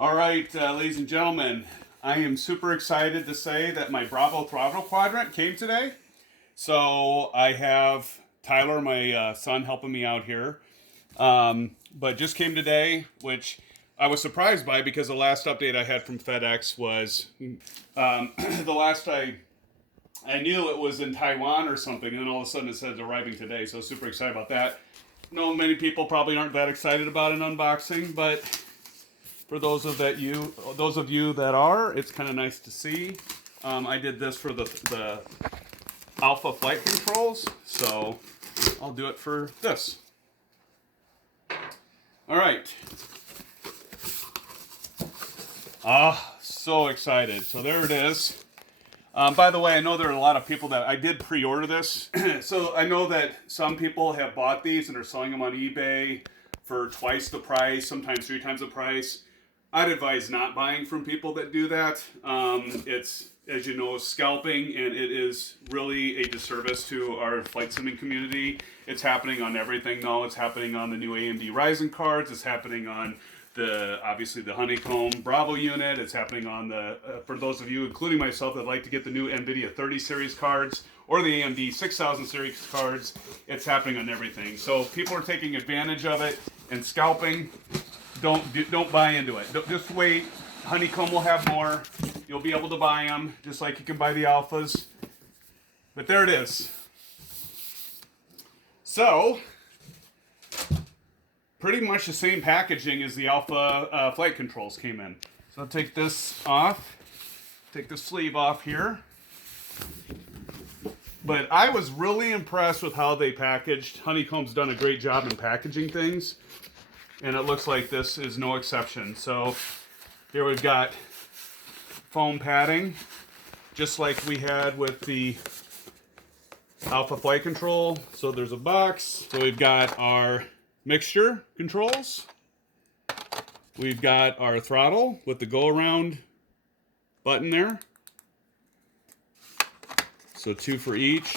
All right, ladies and gentlemen, I am super excited to say that my Bravo Throttle Quadrant came today. So I have Tyler, my son, helping me out here. But just came today, which I was surprised by because the last update I had from FedEx was the last I knew it was in Taiwan or something, and then all of a sudden it says arriving today. So super excited about that. No, many people probably aren't that excited about an unboxing, but for those of you that are, it's kind of nice to see. I did this for the Alpha flight controls, so I'll do it for this. All right. So excited. So there it is. By the way, I know there are a lot of people that I did pre-order this. So I know that some people have bought these and are selling them on eBay for twice the price, sometimes 3 times the price. I'd advise not buying from people that do that. It's, as you know, scalping, and it is really a disservice to our flight simming community. It's happening on everything, though. It's happening on the new AMD Ryzen cards. It's happening on obviously the Honeycomb Bravo unit. It's happening on for those of you, including myself, that like to get the new NVIDIA 30 series cards or the AMD 6000 series cards. It's happening on everything. So people are taking advantage of it and scalping. Don't buy into it. Just wait. Honeycomb will have more. You'll be able to buy them, just like you can buy the Alphas. But there it is. So, pretty much the same packaging as the Alpha flight controls came in. So I'll take this off. Take the sleeve off here. But I was really impressed with how they packaged. Honeycomb's done a great job in packaging things. And it looks like this is no exception. So here we've got foam padding, just like we had with the Alpha flight control. So there's a box. So we've got our mixture controls. We've got our throttle with the go-around button there. So 2 for each.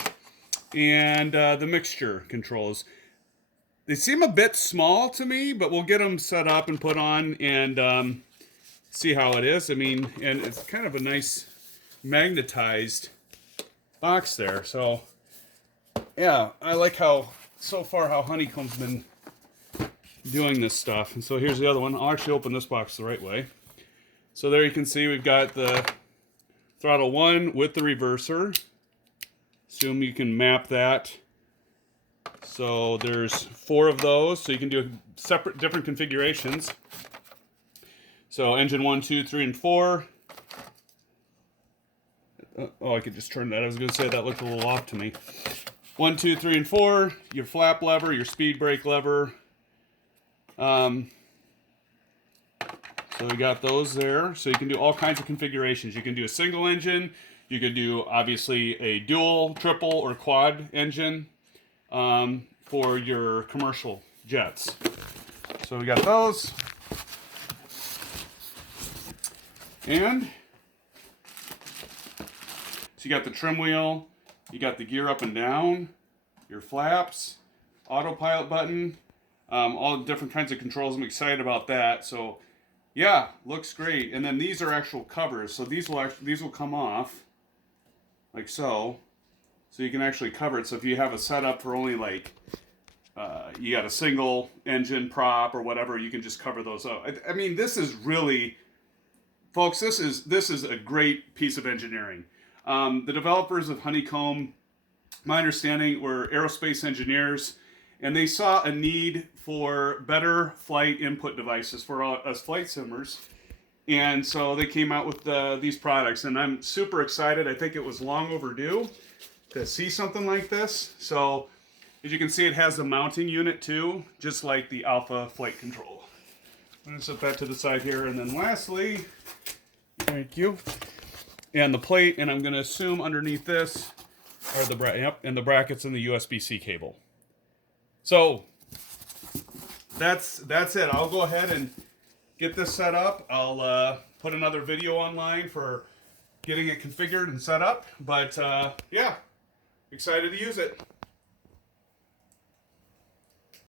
And the mixture controls. They seem a bit small to me, but we'll get them set up and put on and see how it is. I mean, and it's kind of a nice magnetized box there. So, yeah, I like so far how Honeycomb's been doing this stuff. And so here's the other one. I'll actually open this box the right way. So there you can see we've got the throttle 1 with the reverser. Assume you can map that. So there's 4 of those, so you can do different configurations. So engine 1, 2, 3, and 4. Oh, I could just turn that. I was going to say that looked a little off to me. 1, 2, 3, and 4. Your flap lever, your speed brake lever. So we got those there. So you can do all kinds of configurations. You can do a single engine. You can do, obviously, a dual, triple, or quad engine. For your commercial jets. So we got those. And so you got the trim wheel, you got the gear up and down, your flaps, autopilot button, all the different kinds of controls. I'm excited about that. So yeah, looks great. And then these are actual covers. So these will come off like so. So you can actually cover it. So if you have a setup for only like, you got a single engine prop or whatever, you can just cover those up. I mean, this is really, folks, this is a great piece of engineering. The developers of Honeycomb, my understanding, were aerospace engineers, and they saw a need for better flight input devices for us flight simmers. And so they came out with these products, and I'm super excited. I think it was long overdue to see something like this. So as you can see, it has a mounting unit too, just like the Alpha flight control. I'm gonna set that to the side here, and then lastly, thank you, and the plate, and I'm gonna assume underneath this are the brackets and the USB-C cable. So that's it. I'll go ahead and get this set up. I'll put another video online for getting it configured and set up, but yeah, excited to use it.